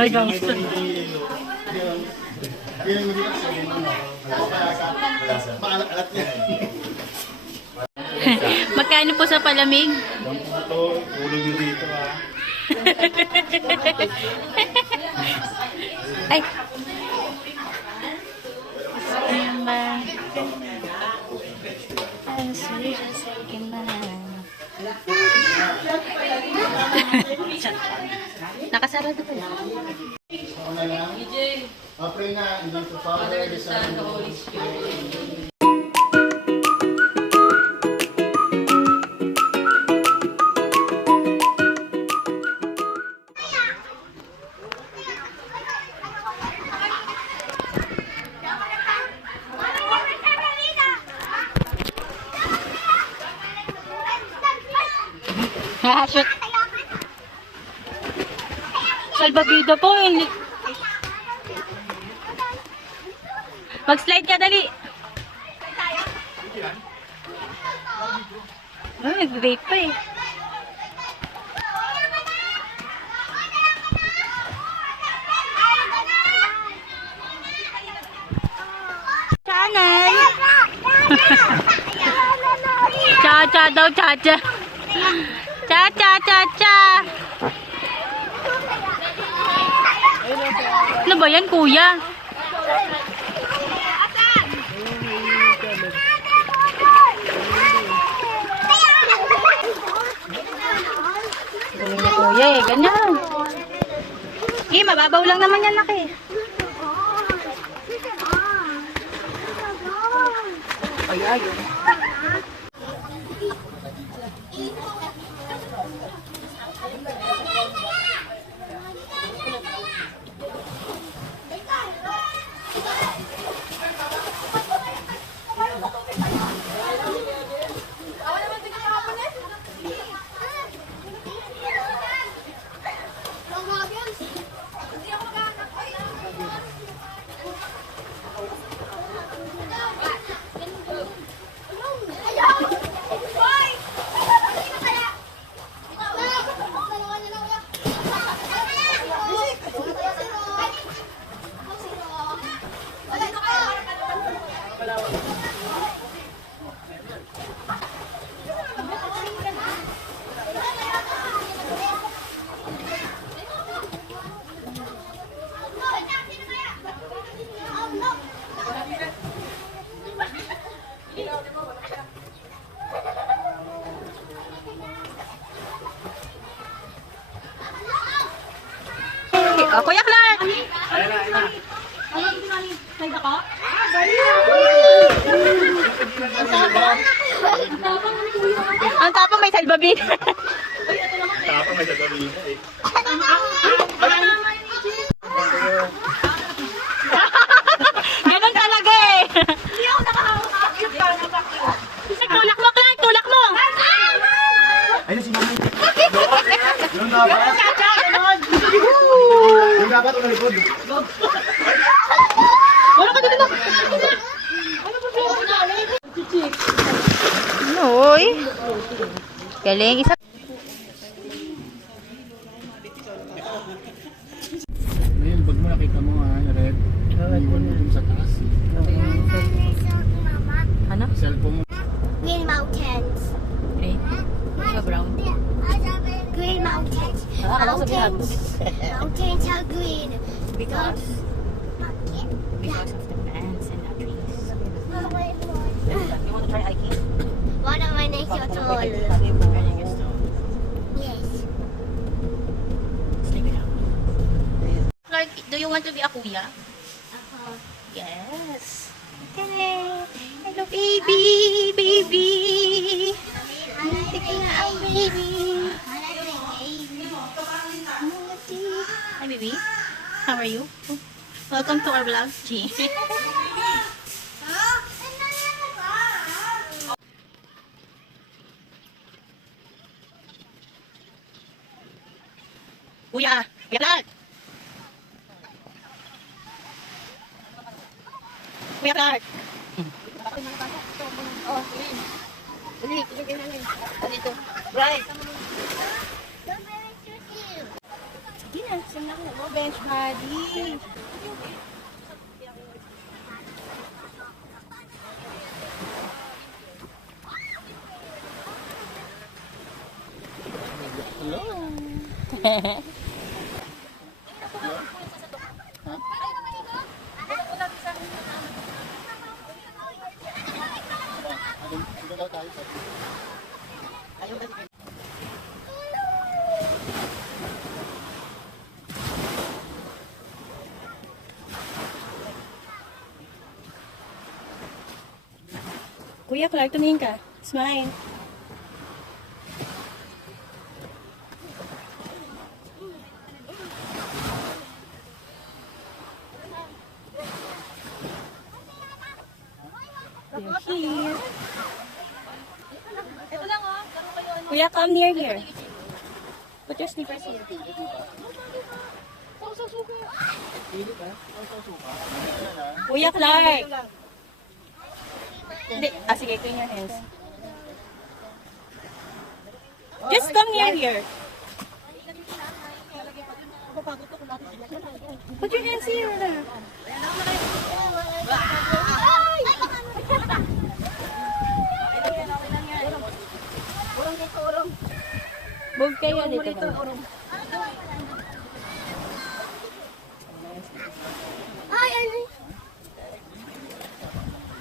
May gangster. Magkano po sa palamig? Ito, ulog nyo dito ah. Ay! Nakasarado pa lang. Pray na, in the name of the Father, the Son, and the Holy Spirit. Shoot. Salbabida po yun. Mag-slide ka, dali. Ay, nag-vape pa eh. Channel. Cha-cha daw, cha-cha. Cha-cha-cha-cha. Ano ba yan, kuya? Kuya eh, ganyan. Eh, mababaw lang naman yan, laki. Ay, ayun. Oh, Kuya Clark! Side ako? Ang tapang may salbabi. Tapang may sasabihin mo eh. Ganun talaga eh. Hindi ako nakahawak. Tulak mo, Clark! Tulak mo! Ayun si Mami. Yung dapat. Yung dapat umalikod. Wala ka dito na. Uy. Galing. Isa. Ngayon, bag mo nakita mo ha, Red. Iwan mo dun sa taas. Ano? Cellphone mo. Green Mountains. Okay. Brown. Green Mountains. Mountains are green. Because Because of the plants and the trees. You want to try hiking? One of my next your tall. Yes. Stay with Clark, do you want to be a kuya? Yes. Hello, baby, baby. Tika na ang baby. Hi, baby. How are you? Welcome to our vlog, G. Kuya, Kuya Clark. Kuya Clark. Oh, Dali, dali, dali. Dito. Right. Don't very cute. na. Sim na ako. Bench body. Kuya Clark, tumingin ka. Smile. They're here. Kuya, come near here. Put your slippers here. Kuya Clark. Hindi. Sige, clean your hands. Just come near here. Put your hands here. Move kayo dito. Ay, ay, ay.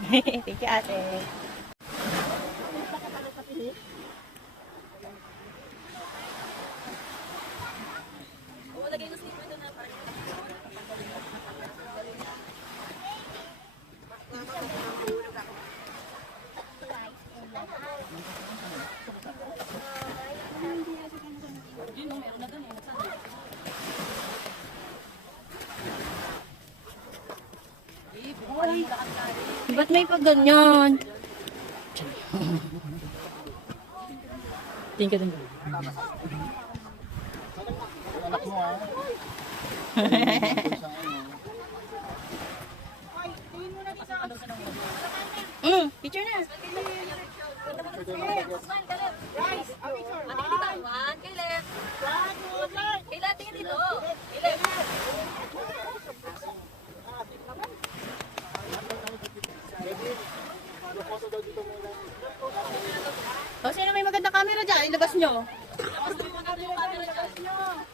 Thank you, ate. Ba't may pag ganyan? Tingin ka din. Anak mo ha. Picture na. O, sino may magandang camera dyan? Ilabas nyo.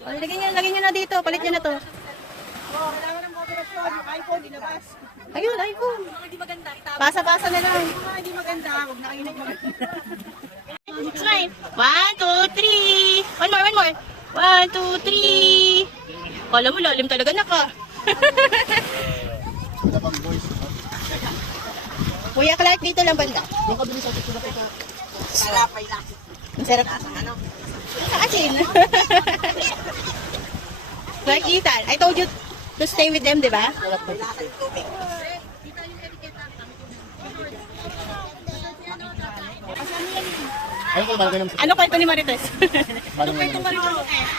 O, lagyan nyo na dito. Palit nyo na to. Kailangan ng moderasyon. Yung iPhone, dinabas. Ayun, iPhone. Pasa-pasa na lang. Yung mga hindi maganda, huwag na kayo maganda. Smile. 1, 2, 3. One more. 1, 2, 3. Kala mo, lalim talaga na ka. Dabang boys. Kuya Clark, dito lang banda. Yung kabilis sa picture na kita. Salapay lang. Ang sarap. Sa asin. Clark, Ethan, I told you to stay with them, di ba? Ayun ko, malagay naman sa... Ano kwento ni Marites? Ano kwento mo?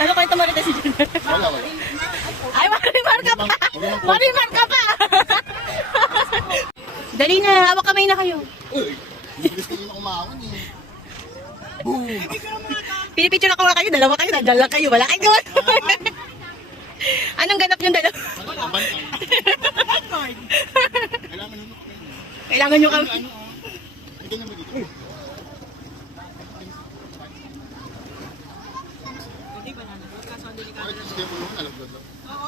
Ano kwento Marites si Jun? Wala. Ay, Marimar ka pa! Marimar ka pa! Dali na, hawak kamay na kayo. Uy! Bilis kayo na umawan eh. Boom! Pinipicture ako nga kayo, dalawa kayo, nagdala kayo, wala kayo gawa. Anong ganap yung dalawa? Ang bantay. Kailangan nyo. Kailangan nyo kami. Ano? Ito naman dito. Bakit gusto yung pulungan? Alam ko ito.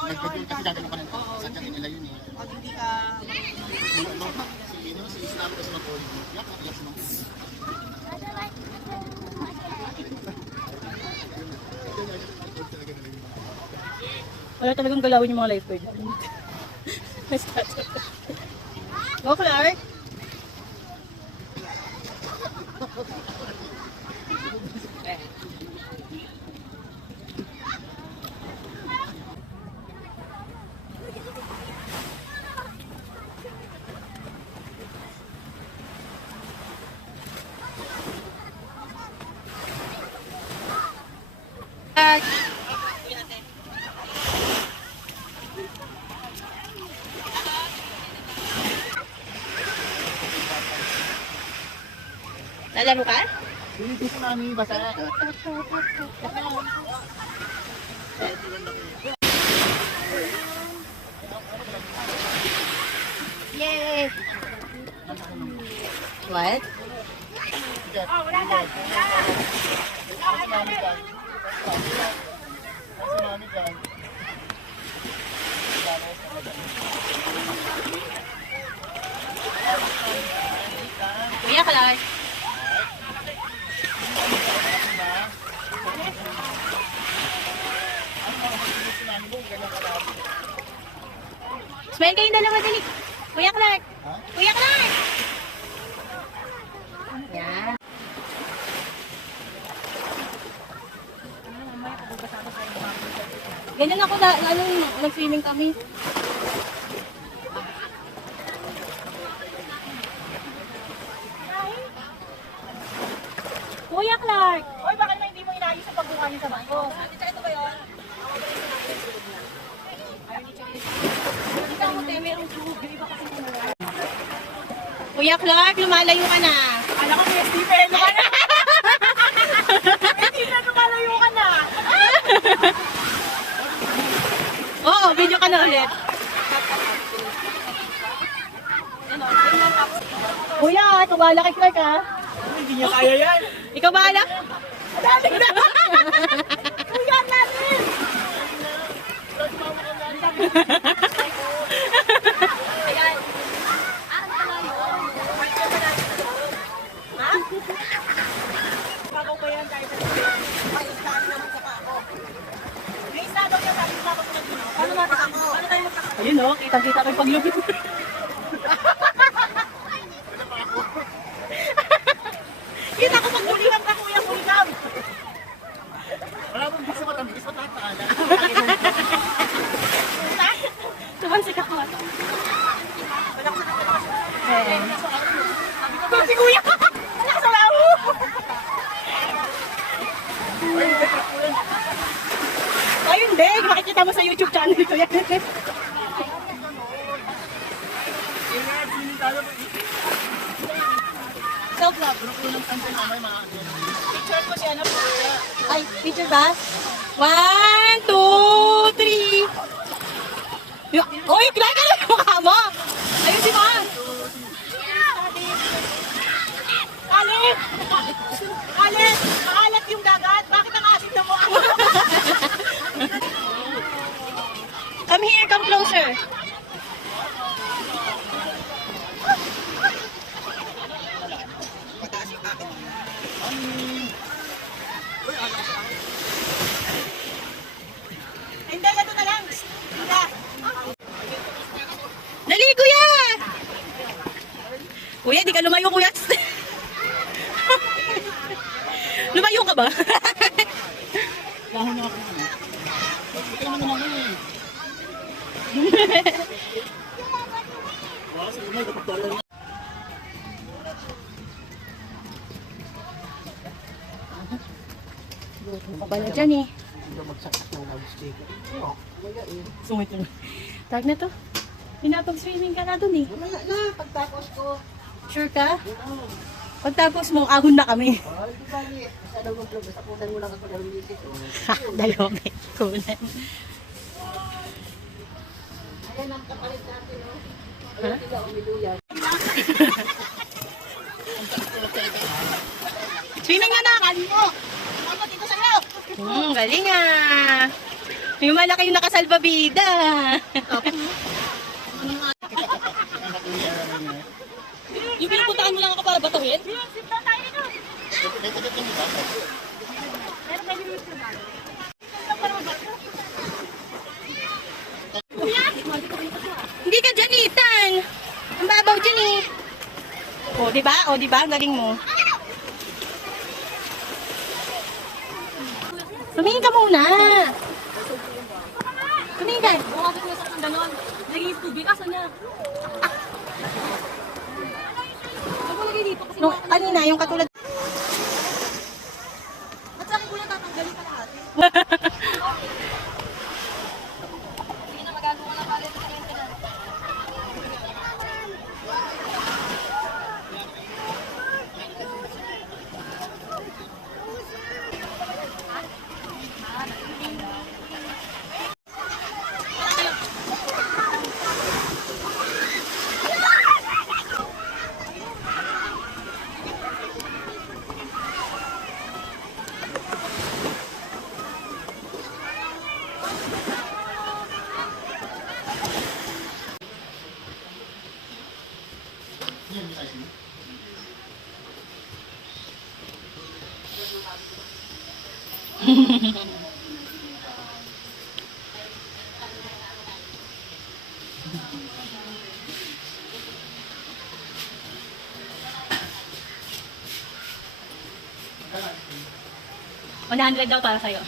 Nagpagpul kasi gagano ka na. Sadya nila yun eh. Pag hindi ka... Si Islam kasi mag-calling mo. Yak, yak mo. Wala talagang galawin yung mga lifeguard. Go, Clark! Lalaro ka? Hindi dito namin basa. What? Kuya Clark. Smile kayong dalawa, dali. Kuya Clark. Kuya Clark. Yan. Ganyan ako na, nag-swimming kami. Kuya Clark! Oy, baka naman hindi mo inayos sa pagbukanin sa bangko. Ito ba yun? Kuya Clark, lumalayo ka na. Alam ko, Kuya Steven. Hindi na lumalayo ka na. Oo, video ka na ulit. Kuya, tubala kay Clark ha. Hindi niya kaya yan. Ikaw bahala? Daling na. Kuya natin. Pako ba yan dahil may istaan naman sa pako. May isa daw niya sabi sa pako na dito. Paano tayo magkakako? Ayun o, kitang-kita ko yung paglupit. Kita ko pagbulingan ka kuya kulikam. Wala mong gusto ko tamis, matatala. Tumansi ka ko. Si kuya! Wala ka sa lawo! Ay, hindi. Makikita mo sa YouTube channel ko yan. Self-love. Picture ko siya na po. Ay, picture ba? 1, 2, 3. Uy, Clark, ano yung mukha mo? Ayusin mo. Alip! Alip! Maalat yung dagat. Bakit ang asin na mo? Come here, come closer. Hindi, ito na lang. Hindi. Dali, kuya! Kuya, di ka lumayo, kuya. Lumayo ka ba? Lahon na ako. Ito naman naman eh. Baka sa umay, dapat tala na. Baba na dyan eh. Hindi magsakit ng loudspeaker. Sungit na. Tag na to. Pinapag-swimming ka na dun eh. Wala na, pagtapos ko. Sure ka? Pagtapos mong ahon na kami. Ay, di ba ni? Sa daw ng vlog, sa putan mo lang ako ng misis. Ha, dalawang may kunan. Ayan ang kapalit natin, no? Ha? Hindi ka umiluyan. Swimming nga na, kali mo. Ako dito sa'yo! Galing ah. May malaki yung nakasalbabida. Yung pinupuntahan mo lang ako para batuhin? Sip na tayo dito! Hindi ka dyan, Ethan. Ang babaw dyan eh. O, diba? O, diba? Ang galing mo. Tumingin ka muna. Tumingin ka. Bukas ko sa kandanon. Naging tubig, asa niya? Ako lagay dito kasi Nung, kanina, yung katulad. at sa akin kuya tatanggalin pa lahat. Hindi na magagawa na pala sa internet. $100 daw para sa'yo.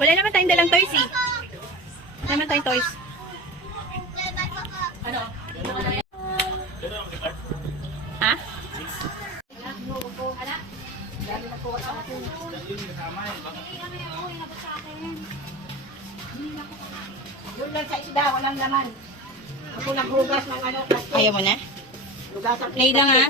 Wala naman tayong dalang toys eh. Wala naman tayong toys. Ano? Ha? Yun lang sa isda, walang laman. Ako naghugas ng ano, plastic. Ayaw mo na? Hugas ang Play lang ha.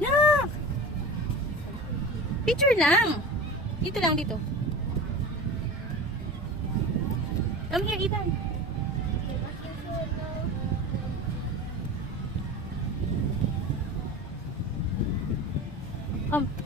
Nak! Picture lang. Dito lang, dito. Come here, Ethan. Come.